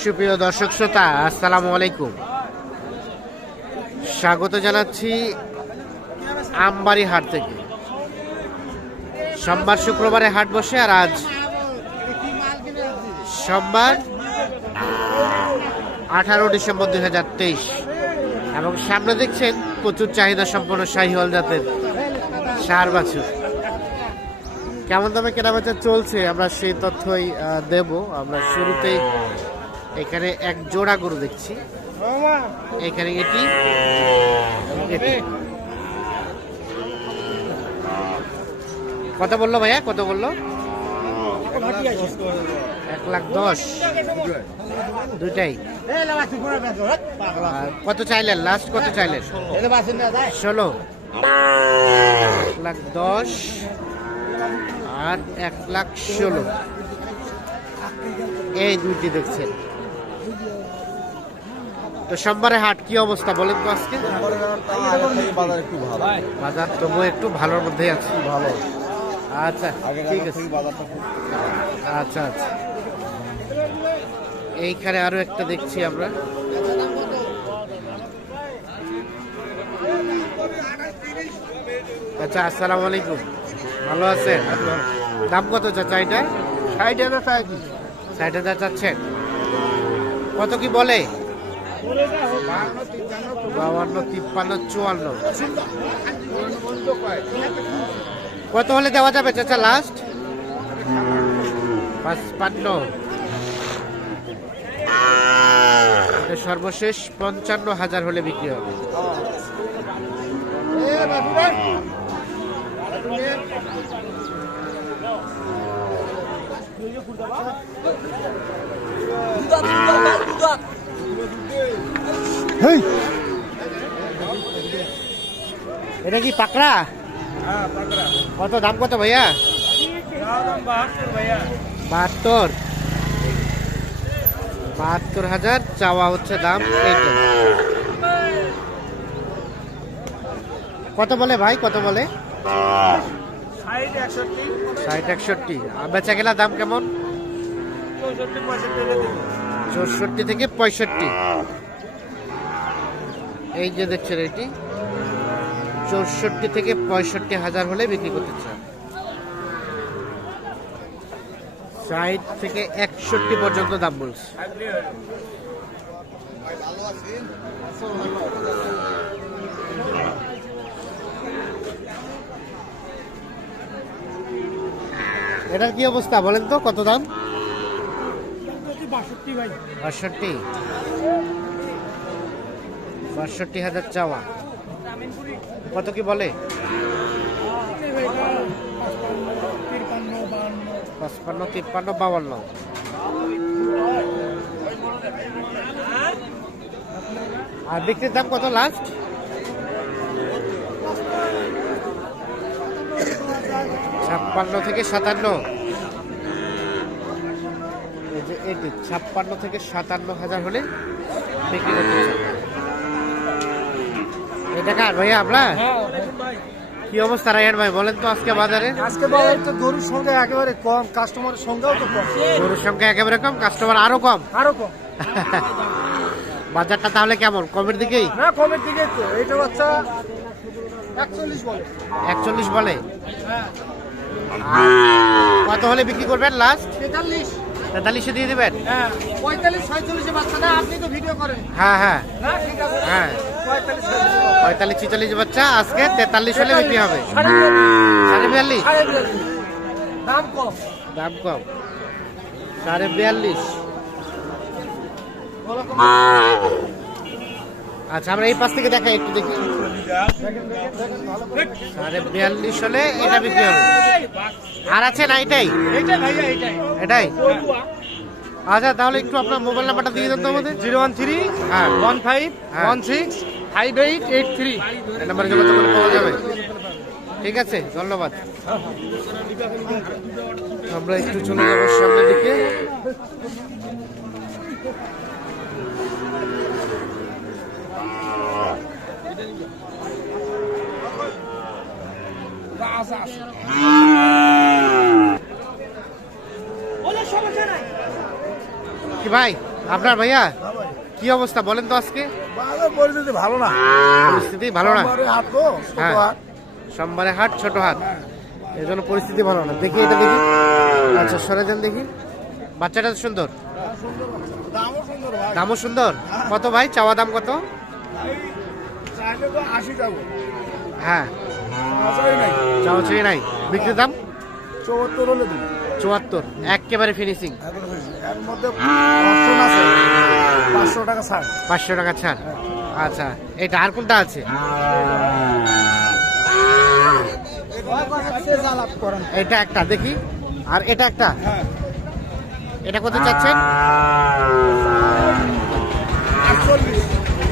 সুপ্রিয় দর্শক শ্রোতা, আসসালামু আলাইকুম। স্বাগত জানাচ্ছি আমবাড়ি হাট থেকে। সোমবার শুক্রবারে হাট বসে আর আজ সোমবার আঠারো ডিসেম্বর দুই হাজার তেইশ। এবং সামনে দেখছেন প্রচুর চাহিদা সম্পন্ন শাহিওয়াল জাতের সার বাছুর। কেমন দামে কেনাবেচা চলছে, আমরা সেই তথ্যই দেব। আমরা শুরুতেই এখানে এক জোড়া গরু দেখছি। এখানে এটি এটি। কত বলল ভাইয়া? কত বলল? এক লাখ দশ। দুইটাই। কত চাইলেন? লাস্ট কত চাইলেন? ষোলো। এক লাখ দশ। আর এক লাখ ষোলো। এই দুইটি দেখছেন। তো সোমবারে হাট কি অবস্থা বলেন তো আজকে? বাজার তবুও একটু ভালোর মধ্যে আছে। ভালো আচ্ছা ঠিক আছে। আচ্ছা আচ্ছা। এইখানে আরও একটা দেখছি আমরা। আচ্ছা আসসালামু আলাইকুম। ভালো আছেন? দাম কত চাচা এটা? ষাট হাজার কি ষাট হাজার চাচ্ছেন? কত কি বলে? বাউান্ন তিপ্পান্ন চুয়ান্ন। কত হলে দেওয়া যাবে চাচা লাস্ট পাঁচপান্ন সর্বশেষ পঞ্চান্ন হাজার হলে বিক্রি হবে। এটা কি পাকড়া। কত দাম কত ভাইয়া? বাহাত্তর। বাহাত্তর হাজার চাওয়া হচ্ছে দাম এইটা। কত বলে ভাই কত বলে? ষাট একষট্টি। আর বেচা গেলা দাম কেমন? চৌষট্টি থেকে পঁয়ষট্টি। এই যে দেখছেন এটি চৌষট্টি থেকে পঁয়ষট্টি হাজার হলে বিক্রি করতে চান। ষাট থেকে একষট্টি পর্যন্ত দাম বলছে। এটার কি অবস্থা বলেন তো কত দাম? বাষট্টি বাষট্টি। হাজার চাওয়া। কত কি বলে? পঁচপান্ন তিপ্পান্ন বাউান্ন আর বিক্রির দাম কত লাস্ট ছাপ্পান্ন থেকে সাতান্ন। এই যে এটি ছাপ্পান্ন থেকে সাতান্ন হাজার হলে বিক্রি করতে এটা কার ভাইয়া আমরা কি অবস্থা রায়হান ভাই বলেন তো আজকে বাজারে? আজকে বাজার তো গরুর সংখ্যা একেবারে কম কাস্টমারের সংখ্যাও তো কম। গরুর সংখ্যা একেবারে কম কাস্টমার আরও কম? আরও কম। বাজারটা তাহলে কেমন? কমের দিকেই? না কমের দিকে তো। এইটা বাচ্চা একচল্লিশ বলে। একচল্লিশ বলে? কত হলে বিক্রি করবেন লাস্ট তেতাল্লিশ। তেতাল্লিশে দিয়ে দিবেন? হ্যাঁ পঁয়তাল্লিশ ছয়চল্লিশে আপনি তো ভিডিও করেন। হ্যাঁ হ্যাঁ। না ঠিক আছে। হ্যাঁ। পঁয়তাল্লিশ ছিচল্লিশ বাচ্চা আজকে তেতাল্লিশ হলে বিক্রি হবে। সাড়ে বিয়াল্লিশ। দাম কম। দাম কম। সাড়ে বিয়াল্লিশ। আচ্ছা আমরা এই পাশ থেকে দেখাই একটু দেখি। সাড়ে বিয়াল্লিশ হলে এটা বিক্রি হবে। আর আছে না এটাই? এটাই? আচ্ছা তাহলে একটু আপনার মোবাইল নাম্বারটা দিয়ে দেন তো আমাদের। জিরো ওয়ান থ্রি হ্যাঁ। ওয়ান ফাইভ হ্যাঁ। One six five eight eight three. এই নাম্বারে যোগাযোগ করে পাওয়া যাবে। ঠিক আছে ধন্যবাদ। আমরা একটু চলে যাব সামনের দিকে। কি ভাই আপনার ভাইয়া? কি অবস্থা বলেন তো আজকে? পরিস্থিতি ভালো না। পরিস্থিতি ভালো না? সোমবারে হাট ছোট হ্যাঁ। হাট। সোমবারে হাট ছোট হাট। এই জন্য পরিস্থিতি ভালো না। দেখি এটা দেখি। আচ্ছা সরে যান দেখি। বাচ্চাটা তো সুন্দর। দামও সুন্দর ভাই। দামও সুন্দর। কত ভাই? চাওয়া দাম কত? হ্যাঁ। নাই। বিক্রির দাম? হলে দিন চুয়াত্তর। একেবারে ফিনিশিং এর মধ্যে অপশন আছে। পাঁচশো টাকা ছাড়। পাঁচশো টাকা ছাড়। আচ্ছা এটা আর কোনটা আছে? এটা একটা দেখি। আর এটা একটা? হ্যাঁ। এটা কত চাচ্ছেন?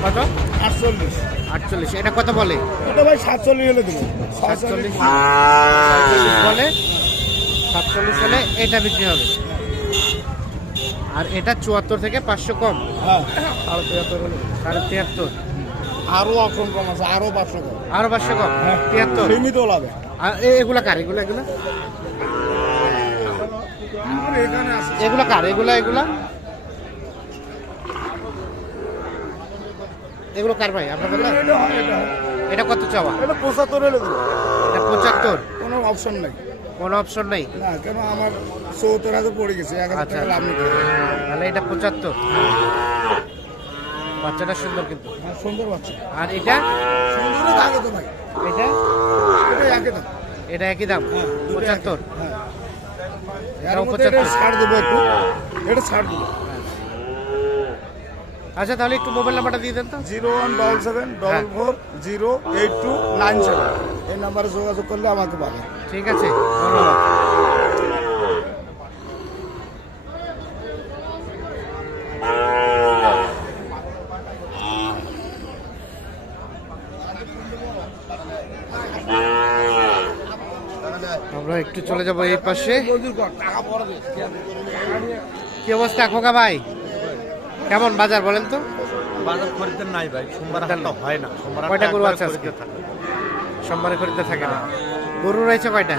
কত? আটচল্লিশ। আটচল্লিশ এটা কত বলে? এটা ভাই সাতচল্লিশ হলে দেবো। সাতচল্লিশ। বলে? সাতচল্লিশ হলে এটা বিক্রি হবে। আর এটা চুয়াত্তর থেকে পাঁচশো কম। হ্যাঁ। সাড়ে তিয়াত্তর হলে? দেবো। সাড়ে তিয়াত্তর। আরও অপশন কম আছে আরও পাঁচশো কম। আরও পাঁচশো কম? তিয়াত্তর? সীমিত লাগে। আর এগুলা কার? এগুলা এগুলা? এগুলা কার? এগুলা এগুলা? এগুলো কার ভাই? আপনার কথা এটা কত চাওয়া? এটা পঁচাত্তর হলে এটা পঁচাত্তর? কোনো অপশন নেই। কোনো অপশন নেই? না কেন আমার চৌত্তর হাজার পড়ে গেছে এক হাজার আচ্ছা। টাকা লাভ নিতে তাহলে এটা পঁচাত্তর। বাচ্চাটা সুন্দর কিন্তু। হ্যাঁ, সুন্দর বাচ্চা। আর এটা? সুন্দর আগে তো ভাই। এটা? এটা একে দাম। এটা একই দাম? হ্যাঁ, পঁচাত্তর? হ্যাঁ। এটা ছাড় দেবো একটু। এটা ছাড় দেবো। আচ্ছা তাহলে একটু মোবাইল নাম্বারটা দিয়ে দেন তো। জিরো ওয়ান ডবল সেভেন হ্যাঁ। Double four zero eight two nine seven. এই নাম্বারে যোগাযোগ করলে আমাকে পাবে ঠিক আছে ধন্যবাদ। আমরা একটু চলে যাব এই পাশে। কি অবস্থা খোকা ভাই? কেমন বাজার বলেন তো? বাজার খরিদ্দার নাই ভাই সোমবার হাটটা হয় না সোমবার কয়টা গরু আছে আজকে? থাকে। সোমবারে খরিদ্দার থাকে না? গরু রয়েছে কয়টা?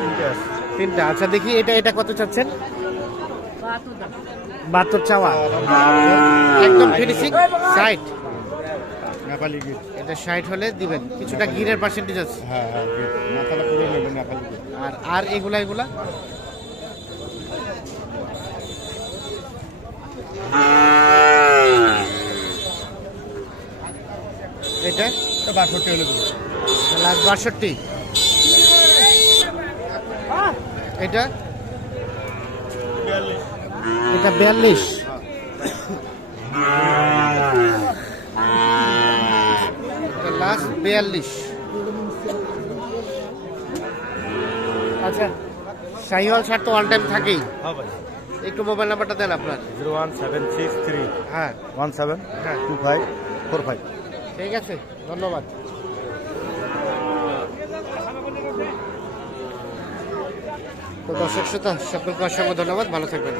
তিনটে আছে। তিনটা। আচ্ছা দেখি এটা এটা কত চাচ্ছেন? বাহাত্তর চাওয়া। একদম ফিনিশিং সাইট নেপালি গিট এটা ষাট হলে দিবেন। কিছুটা গিরের পার্সেন্টেজ আছে। হ্যাঁ হ্যাঁ মাথাটা করে নেবেন নেপালি গিট আর আর এগুলা এগুলা এটা এটা বাষট্টি হলে লাস্ট বাষট্টি। এটা? এটা বিয়াল্লিশ। লাস্ট বিয়াল্লিশ। আচ্ছা শাহিওয়াল শার্ট তো অল টাইম থাকেই। হ্যাঁ একটু মোবাইল নাম্বারটা দেন আপনার। Zero one seven six three. হ্যাঁ। ওয়ান সেভেন হ্যাঁ। Two five four five. ঠিক আছে। ধন্যবাদ। তো দর্শক শ্রোতা সকলকে অসংখ্য ধন্যবাদ। ভালো থাকবেন।